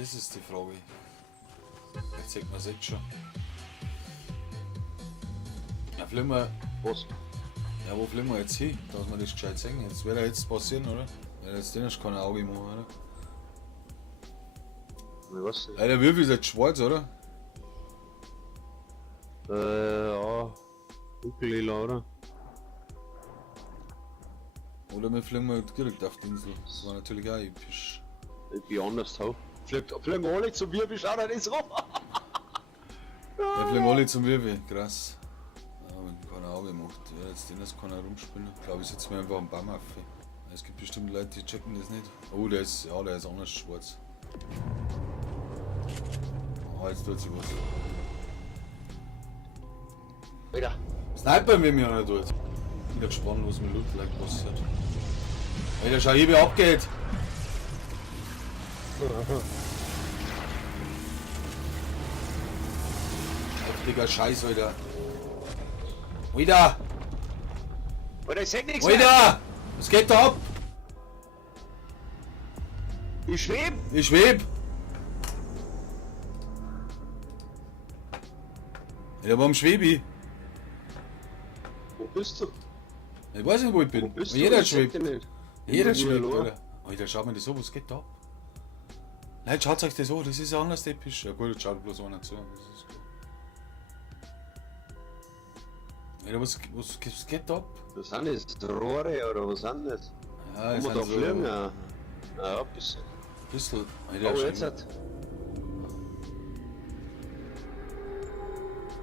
das ist die Frage. Jetzt sieht man es jetzt schon. Ja, fliegen wir. Was? Ja, wo fliegen wir jetzt hin? Dass wir das gescheit sehen. Jetzt wird ja jetzt passieren, oder? Ja, jetzt den hast du kein Auge machen, oder? Ich weiß nicht. Ja, der Würfel ist jetzt schwarz, oder? Ja. Dunkel-lila, oder? Oder wir fliegen mal direkt auf die Insel. Das war natürlich auch episch. Ich bin anders drauf. Fliegen alle zum Wirbel, schau dir das rum! Ja, fliegen alle zum Würfel, krass. Ja, wenn kein Auge macht. Ja, jetzt den ist keiner rumspielen. Ich glaube, ich setze mir einfach am Baum auf. Es gibt bestimmt Leute, die checken das nicht. Oh, der ist anders schwarz. Ah, jetzt tut sich was. Wieder! Sniper, wie mir einer tut. Ich bin gespannt, was mit Loot like passiert. Alter, schau hier, wie abgeht! Heftiger Scheiß, Alter. Wieder! Alter, ich seh nichts mehr! Wieder! Was geht da ab? Ich schweb! Ich schweb! Ja, warum schweb ich? Wo bist du? Ich weiß nicht, wo ich bin. Wo bist Jeder du? Ich seh schwebt. dich nicht. Jeder Ich bin schwebt, nur Alter. Alter, schaut mir das an, was geht da ab? Leute, schaut euch das an, das ist ja anders episch. Ja gut, jetzt schaut bloß einer zu. Das ist gut. Alter, was geht da ab? Was sind das? Rohre oder was sind das? Ja, Kann es man sind da so fliegen? Ja, ja, ein bisschen. Bisschen. Alter, Oh, schau jetzt mal. hat.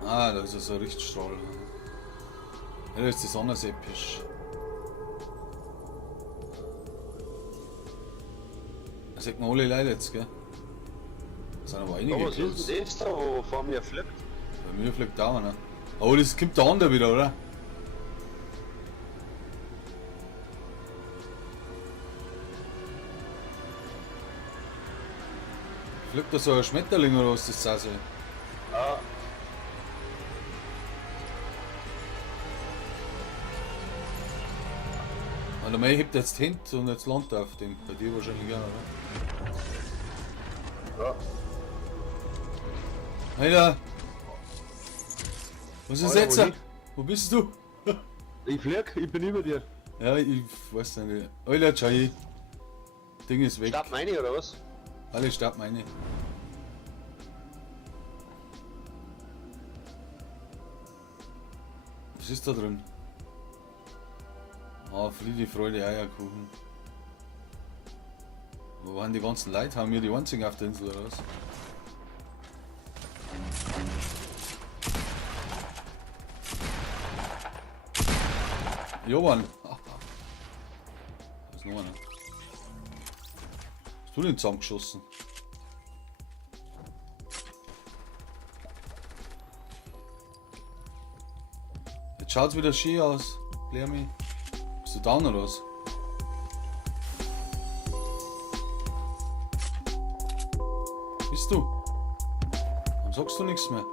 Ah, da ist ja so ein Richtstrahl. Ja, da ist das anders episch. Da sieht man alle Leute jetzt, gell? Da sind aber einige. Oh, was Kills. ist denn das da, wo vor mir fliegt? Bei mir fliegt da einer. Oh, das kommt der andere wieder, oder? Fliegt da so ein Schmetterling oder was das sein soll? Ja. Und der Mai hebt jetzt die Hände und jetzt landet er auf dem. Bei dir wahrscheinlich auch, oder? Ja. Alter! Was ist Alter, jetzt? wo hin? Wo bist du? Ich flieg, ich bin über dir. Ja, ich weiß nicht. Alter, schau hier. Ding ist weg. Starten meine oder was? Alle starten meine. Was ist da drin? Ah, Friede, Freude, Eierkuchen. Wo waren die ganzen Leute? Haben wir die einzigen auf der Insel oder was? Johann! Da ist noch einer. Hast du den zusammengeschossen? Jetzt schaut's wieder schön aus. Lermi. Bist du down oder was? Bist du? Warum sagst du nichts mehr?